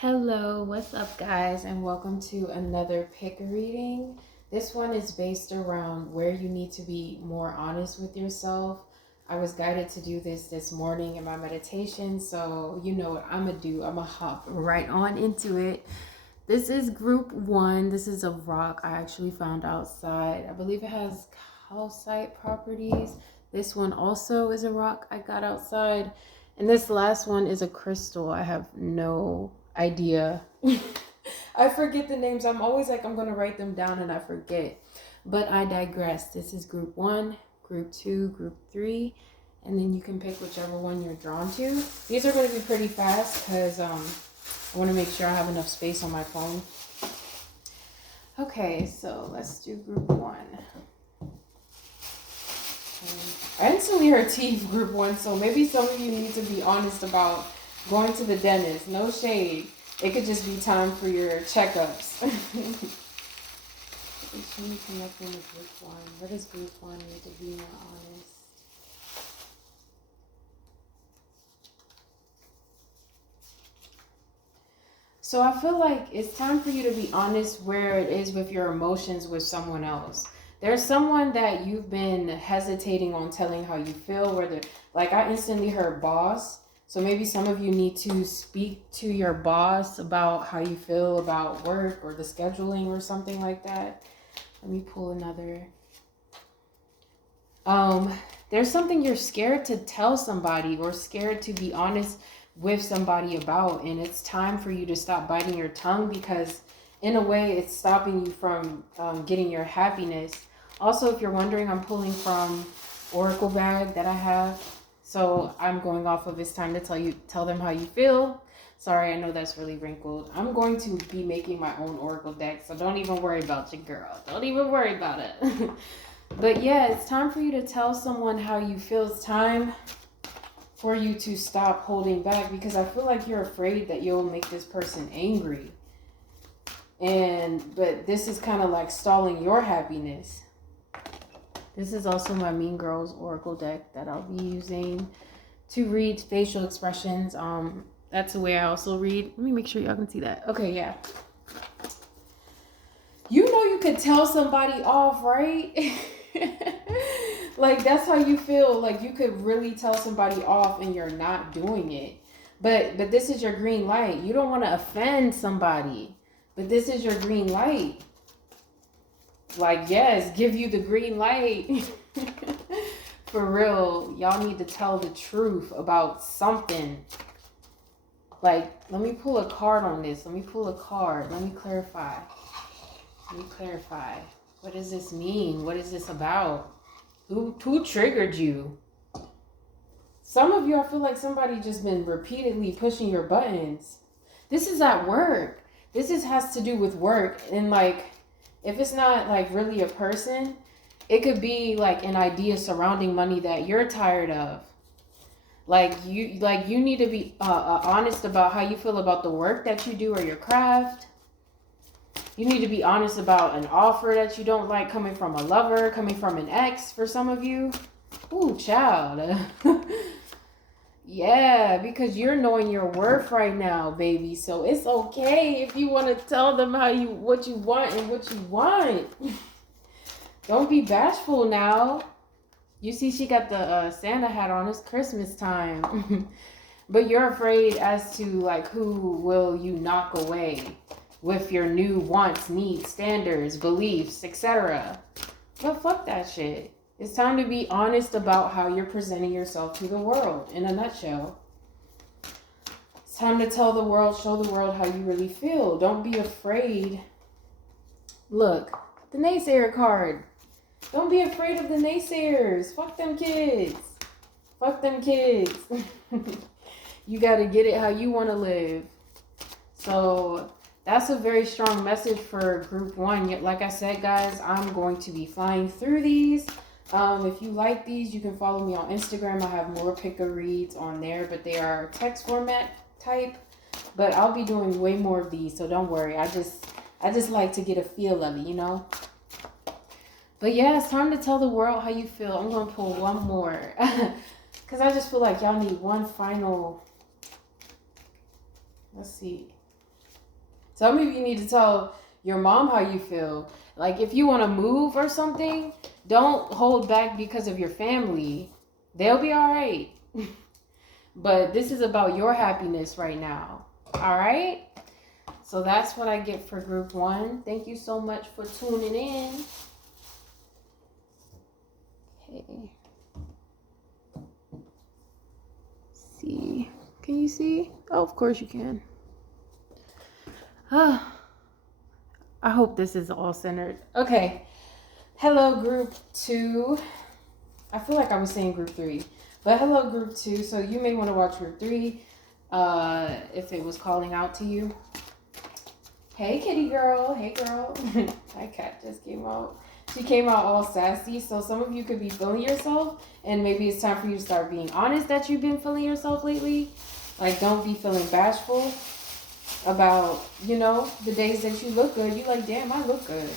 Hello, what's up, guys, and welcome to another pick reading. This one is based around where you need to be more honest with yourself. I was guided to do this morning in my meditation, so you know what I'm gonna do. I'm gonna hop right on into it. This is group one. This is a rock I actually found outside. I believe it has calcite properties. This one also is a rock I got outside. And this last one is a crystal. I have no idea. I forget the names. I'm always like, I'm going to write them down and I forget. But I digress. This is group one, group two, group three. And then you can pick whichever one you're drawn to. These are going to be pretty fast because I want to make sure I have enough space on my phone. Okay, so let's do group one. I instantly heard teeth group one, so maybe some of you need to be honest about going to the dentist. No shade. It could just be time for your checkups. Show me connecting with group one. What does group one need to be more honest? So I feel like it's time for you to be honest where it is with your emotions with someone else. There's someone that you've been hesitating on telling how you feel, whether, like, I instantly heard boss. So maybe some of you need to speak to your boss about how you feel about work or the scheduling or something like that. Let me pull another. There's something you're scared to tell somebody or scared to be honest with somebody about, and it's time for you to stop biting your tongue because in a way it's stopping you from getting your happiness. Also, if you're wondering, I'm pulling from Oracle bag that I have, so I'm going off of it's time to tell them how you feel. Sorry, I know that's really wrinkled. I'm going to be making my own Oracle deck, so don't even worry about your girl. Don't even worry about it. But yeah, it's time for you to tell someone how you feel. It's time for you to stop holding back because I feel like you're afraid that you'll make this person angry. But this is kind of like stalling your happiness. This is also my Mean Girls Oracle deck that I'll be using to read facial expressions. That's the way I also read. Let me make sure y'all can see that. Okay, yeah. You know you could tell somebody off, right? Like, that's how you feel. Like, you could really tell somebody off and you're not doing it. But this is your green light. You don't want to offend somebody. But this is your green light. Like, yes, give you the green light. For real, y'all need to tell the truth about something. Like, let me pull a card on this. Let me pull a card. Let me clarify. What does this mean? What is this about? Who triggered you? Some of you, I feel like somebody just been repeatedly pushing your buttons. This is at work. Has to do with work. And like, if it's not like really a person, it could be like an idea surrounding money that you're tired of. Like you need to be honest about how you feel about the work that you do or your craft. You need to be honest about an offer that you don't like coming from a lover, coming from an ex for some of you. Ooh, child. Yeah, because you're knowing your worth right now, baby. So it's okay if you want to tell them what you want and what you want. Don't be bashful now. You see she got the Santa hat on. It's Christmas time. But you're afraid as to like who will you knock away with your new wants, needs, standards, beliefs, etc. But fuck that shit. It's time to be honest about how you're presenting yourself to the world in a nutshell. It's time to tell the world, show the world how you really feel. Don't be afraid. Look, the naysayer card. Don't be afraid of the naysayers. Fuck them kids. You got to get it how you want to live. So that's a very strong message for group one. Like I said, guys, I'm going to be flying through these. If you like these, you can follow me on Instagram. I have more picker reads on there, but they are text format type. But I'll be doing way more of these, so don't worry. I just like to get a feel of it, you know. But yeah, it's time to tell the world how you feel. I'm gonna pull one more because I just feel like y'all need one final. Let's see. Some of you need to tell your mom how you feel. Like if you want to move or something, don't hold back because of your family. They'll be all right. But this is about your happiness right now. All right? So that's what I get for group 1. Thank you so much for tuning in. Okay. See. Can you see? Oh, of course you can. I hope this is all centered. Okay. Hello, group 2. I feel like I was saying group 3. But hello, group 2. So you may want to watch group 3 if it was calling out to you. Hey, kitty girl. Hey, girl. My cat just came out. She came out all sassy. So some of you could be feeling yourself. And maybe it's time for you to start being honest that you've been feeling yourself lately. Like, don't be feeling bashful about, you know, the days that you look good. You like, damn, I look good.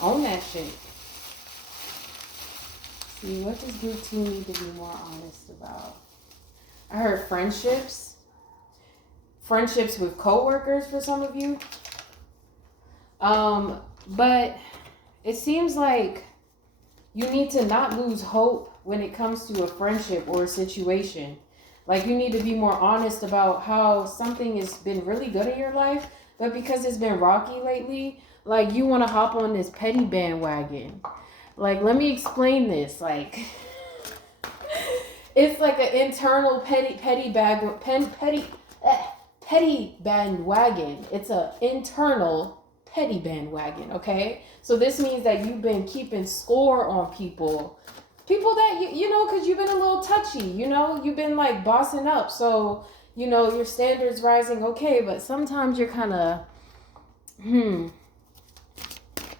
Own that shit. See, what does group 2 need to be more honest about? I heard friendships. Friendships with coworkers for some of you. But it seems like you need to not lose hope when it comes to a friendship or a situation. Like you need to be more honest about how something has been really good in your life, but because it's been rocky lately, like you want to hop on this petty bandwagon. Like, let me explain this. Like, it's like an internal petty bandwagon. It's an internal petty bandwagon, okay? So this means that you've been keeping score on people that, you know, because you've been a little touchy, you know? You've been, like, bossing up. So, you know, your standards rising, okay, but sometimes you're kind of,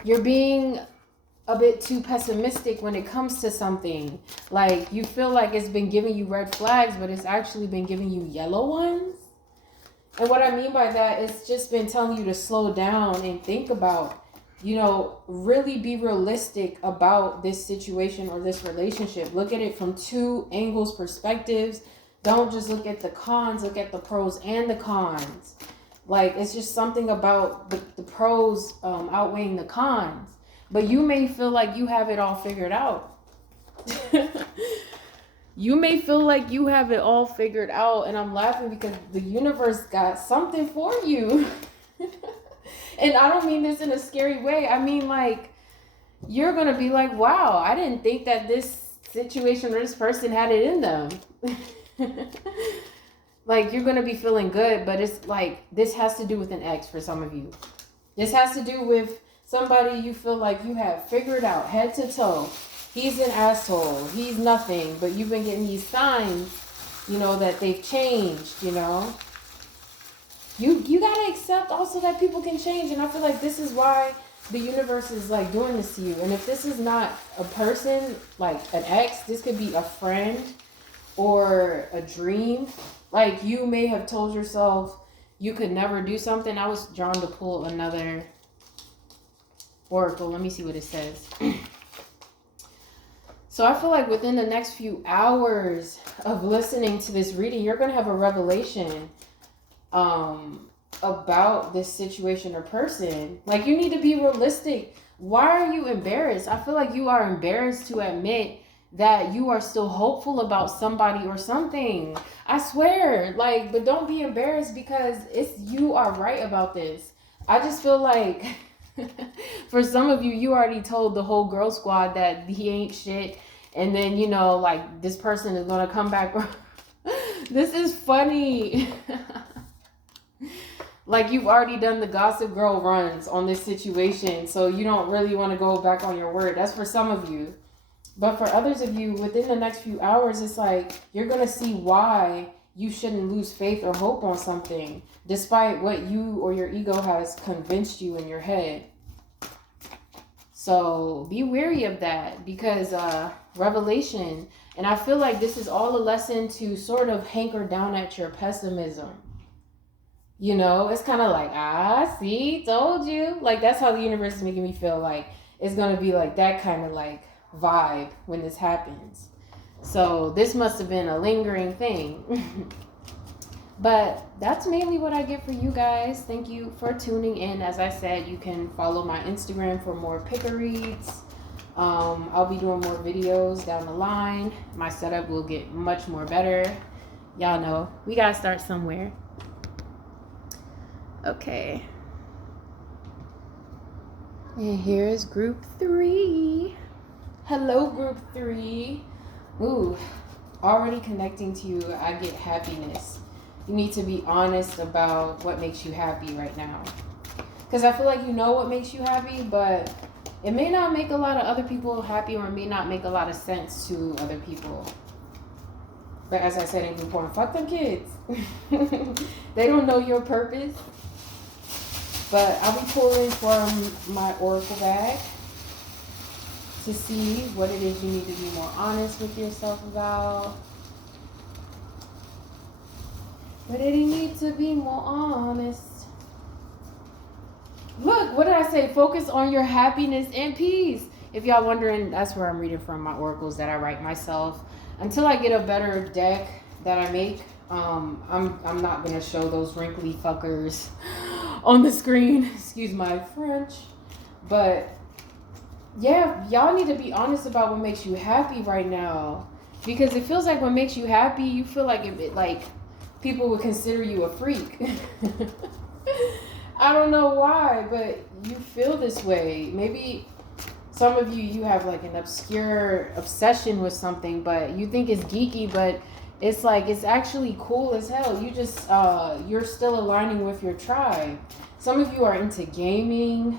you're being a bit too pessimistic when it comes to something. Like, you feel like it's been giving you red flags, but it's actually been giving you yellow ones. And what I mean by that is just been telling you to slow down and think about, you know, really be realistic about this situation or this relationship. Look at it from 2 angles, perspectives. Don't just look at the cons, look at the pros and the cons. Like, it's just something about the pros outweighing the cons. But you may feel like you have it all figured out. You may feel like you have it all figured out, and I'm laughing because the universe got something for you. And I don't mean this in a scary way. I mean, like, you're going to be like, wow, I didn't think that this situation or this person had it in them. Like, you're going to be feeling good, but it's like, this has to do with an ex for some of you. This has to do with somebody you feel like you have figured out head to toe. He's an asshole. He's nothing. But you've been getting these signs, you know, that they've changed, you know. You got to accept also that people can change. And I feel like this is why the universe is, like, doing this to you. And if this is not a person, like an ex, this could be a friend or a dream. Like, you may have told yourself you could never do something. I was drawn to pull another oracle. Let me see what it says. So I feel like within the next few hours of listening to this reading, you're going to have a revelation about this situation or person. Like, you need to be realistic. Why are you embarrassed? I feel like you are embarrassed to admit that you are still hopeful about somebody or something. I swear. Like, but don't be embarrassed because you are right about this. I just feel like for some of you, you already told the whole girl squad that he ain't shit. And then, you know, like, this person is going to come back. This is funny. Like, you've already done the Gossip Girl runs on this situation. So you don't really want to go back on your word. That's for some of you. But for others of you, within the next few hours, it's like you're going to see why you shouldn't lose faith or hope on something, despite what you or your ego has convinced you in your head. So be wary of that because revelation, and I feel like this is all a lesson to sort of hanker down at your pessimism. You know, it's kind of like, see, told you. Like, that's how the universe is making me feel. Like, it's going to be like that kind of like vibe when this happens. So this must have been a lingering thing. But that's mainly what I get for you guys. Thank you for tuning in. As I said, you can follow my Instagram for more picker reads. I'll be doing more videos down the line. My setup will get much more better. Y'all know we gotta start somewhere. Okay. And here's group 3. Hello, group 3. Ooh, already connecting to you, I get happiness. You need to be honest about what makes you happy right now. Because I feel like you know what makes you happy, but it may not make a lot of other people happy, or it may not make a lot of sense to other people. But as I said in group 1, fuck them kids. They don't know your purpose. But I'll be pulling from my oracle bag to see what it is you need to be more honest with yourself about. What did you need to be more honest? Look, what did I say? Focus on your happiness and peace. If y'all wondering, that's where I'm reading from, my oracles that I write myself. Until I get a better deck that I make, I'm not gonna show those wrinkly fuckers on the screen. Excuse my French. But yeah, y'all need to be honest about what makes you happy right now. Because it feels like what makes you happy, you feel like like people would consider you a freak. I don't know why, but you feel this way. Maybe some of you have like an obscure obsession with something, but you think it's geeky, but it's like, it's actually cool as hell. You just, you're still aligning with your tribe. Some of you are into gaming,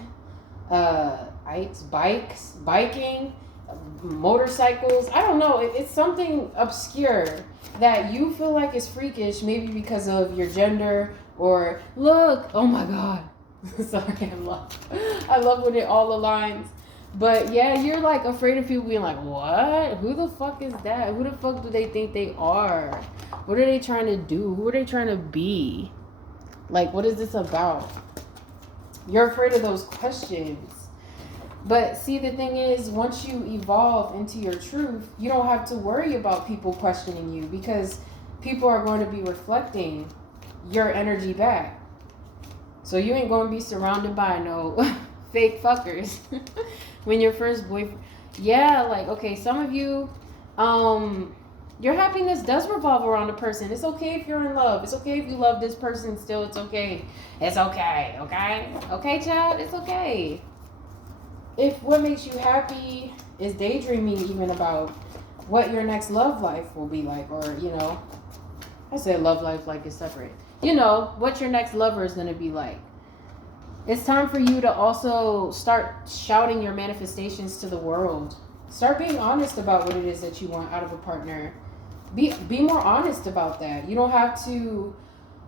biking, motorcycles. I don't know. It's something obscure that you feel like is freakish, maybe because of your gender, or look, oh my God. Sorry, I love when it all aligns. But yeah, you're like afraid of people being like, what? Who the fuck is that? Who the fuck do they think they are? What are they trying to do? Who are they trying to be? Like, what is this about? You're afraid of those questions. But see, the thing is, once you evolve into your truth, you don't have to worry about people questioning you, because people are going to be reflecting your energy back. So you ain't going to be surrounded by no fake fuckers. When your first boyfriend, yeah, like, okay, some of you, your happiness does revolve around a person. It's okay if you're in love. It's okay if you love this person still. It's okay. It's okay. Okay. Okay, child. It's okay. If what makes you happy is daydreaming even about what your next love life will be like, or, you know, I say love life like it's separate. You know, what your next lover is going to be like. It's time for you to also start shouting your manifestations to the world. Start being honest about what it is that you want out of a partner. Be more honest about that. You don't have to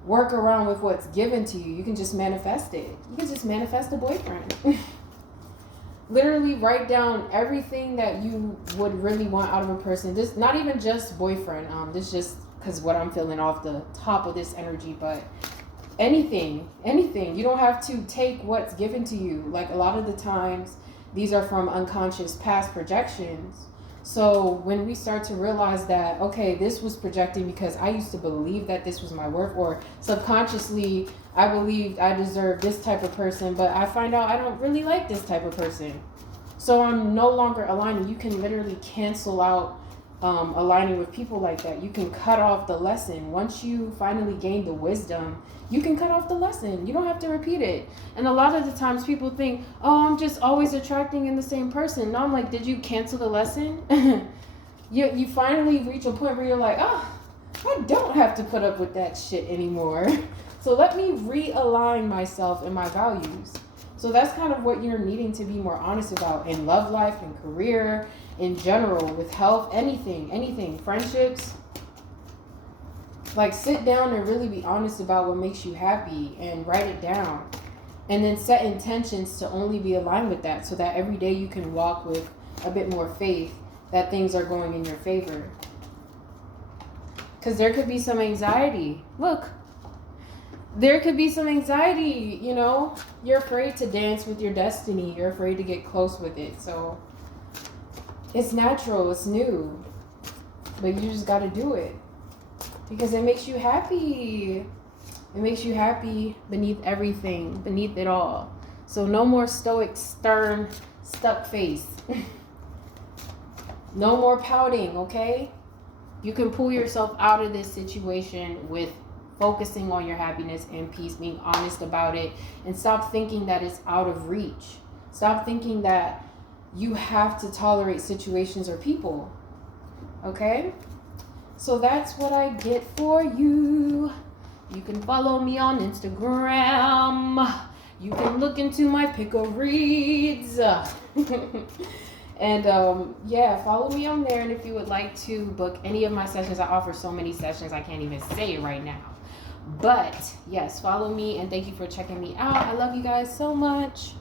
work around with what's given to you. You can just manifest it. You can just manifest a boyfriend. Literally write down everything that you would really want out of a person. This, not even just boyfriend. This just because what I'm feeling off the top of this energy, but anything. You don't have to take what's given to you. Like, a lot of the times, these are from unconscious past projections. So when we start to realize that, okay, this was projecting because I used to believe that this was my worth, or subconsciously I believed I deserved this type of person, but I find out I don't really like this type of person. So I'm no longer aligning. You can literally cancel out aligning with people like that. You can cut off the lesson. Once you finally gain the wisdom, you can cut off the lesson. You don't have to repeat it. And a lot of the times people think, oh, I'm just always attracting in the same person. No, I'm like, did you cancel the lesson? You finally reach a point where you're like, oh, I don't have to put up with that shit anymore. So let me realign myself and my values. So that's kind of what you're needing to be more honest about in love life and career, in general, with health, anything, friendships. Like, sit down and really be honest about what makes you happy and write it down. And then set intentions to only be aligned with that, so that every day you can walk with a bit more faith that things are going in your favor. Because there could be some anxiety. Look, there could be some anxiety, you know. You're afraid to dance with your destiny. You're afraid to get close with it. So it's natural, it's new, but you just got to do it. Because it makes you happy. It makes you happy beneath everything, beneath it all. So no more stoic, stern, stuck face. No more pouting, okay? You can pull yourself out of this situation with focusing on your happiness and peace, being honest about it, and stop thinking that it's out of reach. Stop thinking that you have to tolerate situations or people, okay? So that's what I get for you. You can follow me on Instagram. You can look into my pick of reads. And yeah, follow me on there. And if you would like to book any of my sessions, I offer so many sessions I can't even say it right now. But yes, follow me and thank you for checking me out. I love you guys so much.